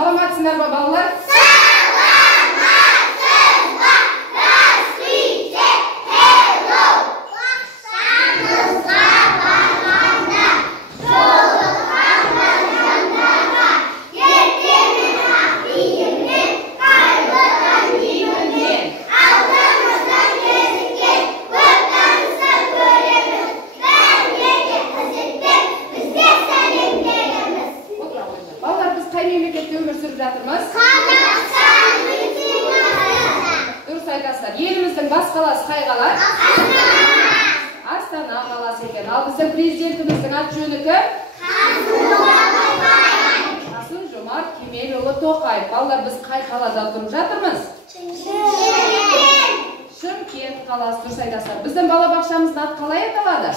Саламатсыңдар ба, балалар? Еліміздің бас қаласы қай қала? Астана қаласы екен. Ал біздің президентіміздің аты-жөні кім? Қасым-Жомарт Кемелұлы Тоқаев. Балалар, біз қай қалада тұрып жатырмыз? Шымкент қаласы. Дұрыс айтасыздар. Біздің балабақшамыздың аты қалай аталады?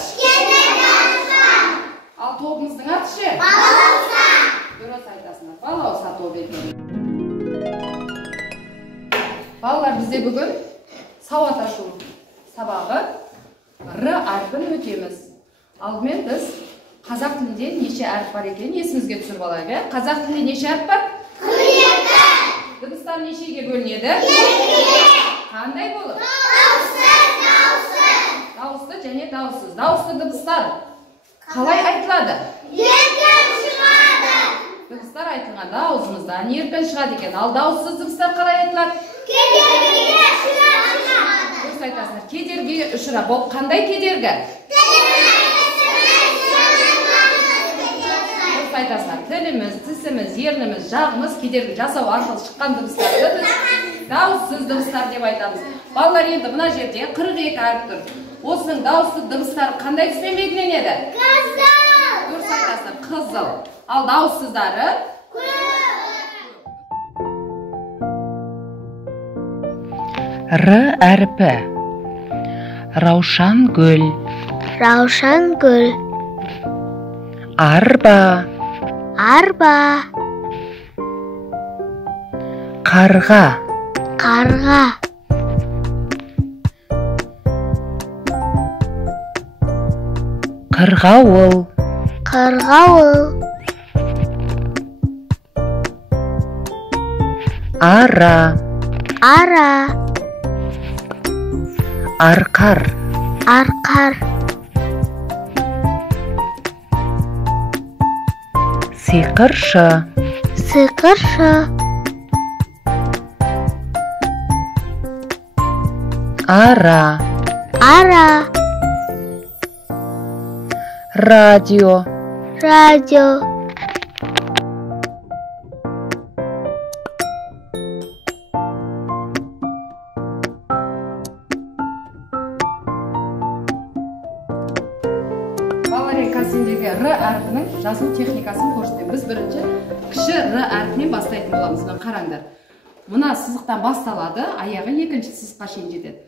Ал тобымыздың аты ше? Балауса. Дұрыс айтасыңдар. Балауса тобы екен. Балалар, бізде бүгін сауат ашу сабағы Р әрпін өтеміз. Алдымен біз қазақ тілінде неше әріп бар екен есімізге түсіріп алайық. Қазақ тілінде неше әріп бар? 47. Дыбыстар нешеге бөлінеді? 2-ге. Қандай болып? Дауысты және дауыссыз. Дауысты дыбыстар қалай айтылады? Еркін шығады. Дыбыстар айтылғанда аузымыздан еркін шығады екен. Ал дауыссыз дыбыстар қалай айтылады? Кедергіге ұшырады. Дұрыс айтасыңдар. Кедергіге ұшырап. Ол қандай кедергі? Дұрыс айтасыңдар. Тіліміз, тісіміз, ерніміз, жағымыз кедергі жасау арқылы шыққан дыбыстарды біз дауыссыз дыбыстар деп айтамыз. Балалар, енді мына жерде 42 әріп тұр. Осының дауысты дыбыстары қандай түспен белгіленеді? Қызыл. Дұрыс айтасыңдар. Қызыл. Ал дауыссыздары? Р әрпі. Раушан гүл. Раушан гүл. Арба. Арба. Қарға. Қарға. Қырғауыл. Қырғауыл. Ара. Ара. Арқар. Арқар. Сиқыршы. Сиқыршы. Ара. Ара. Радио. Радио. Кәсімдегі Р әрпінің жазу техникасын көрсетемін. Біз бірінші кіші Р әрпінен бастайтын боламыз. Қараңдар. Мына сызықтан басталады, аяғы екінші сызыққа шейін жетеді.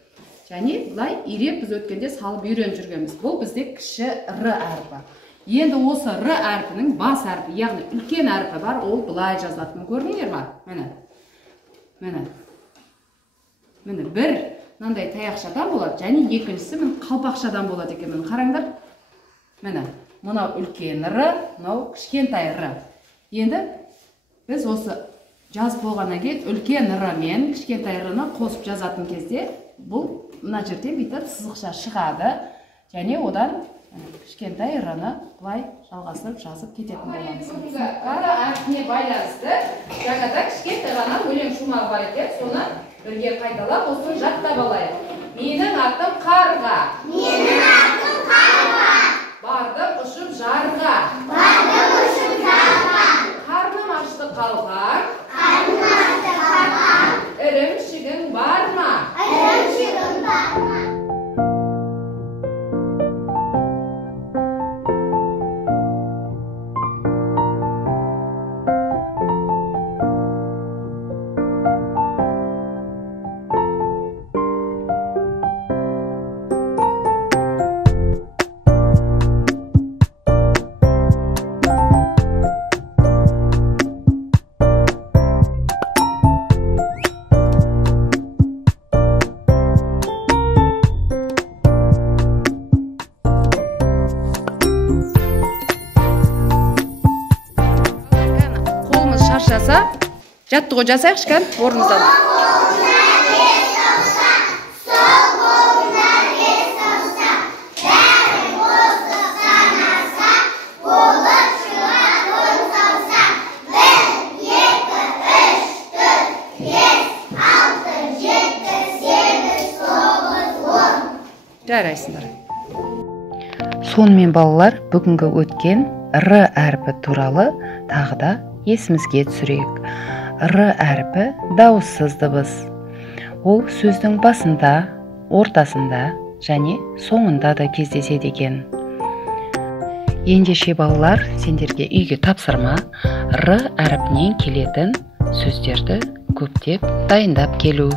Және бұлай ирек біз өткенде салып үйреніп жүргенбіз. Бұл бізде кіші Р әрпі. Енді осы Р әрпінің бас әрпі, яғни үлкен әрпі бар, ол бұлай жазылатын. Көрдіңдер ме? Міне бір мынандай таяқшадан болады, және екіншісі қалпақшадан болады екен. Қараңдар. Міне, мынау үлкен Р, мынау кішкентай Р. Енді біз осы жазып болғаннан кейін үлкен Р мен кішкентай Р-ны қосып жазатын кезде бұл мына жерден бүйтіп сызықша шығады, және одан кішкентай Р-ны былай жалғастырып жазып кететін боламыз. Р әрпіне байланысты жаңада кішкентай ғана өлең шумағы бар екен, соны бірге қайталап, осыны жаттап алайық. Менің атым Қарға. Менің атым Қарға. Бардым ұшып жарға. Бардым ұшып жарға. Қарным ашты қалған. Қарным ашты қалған. Ірімшігің бар ма? Ірімшігің бар ма? Жаттығу жасайықшы кән, орнымыздан. Жарайсыңдар. Сонымен балалар, бүгінгі өткен Р әрпі туралы тағы да есімізге түсірейік. Р әрпі дауыссыз дыбыс. Ол сөздің басында, ортасында және соңында да кездеседі екен. Ендеше балалар, сендерге үйге тапсырма Р әрпінен келетін сөздерді көптеп дайындап келу.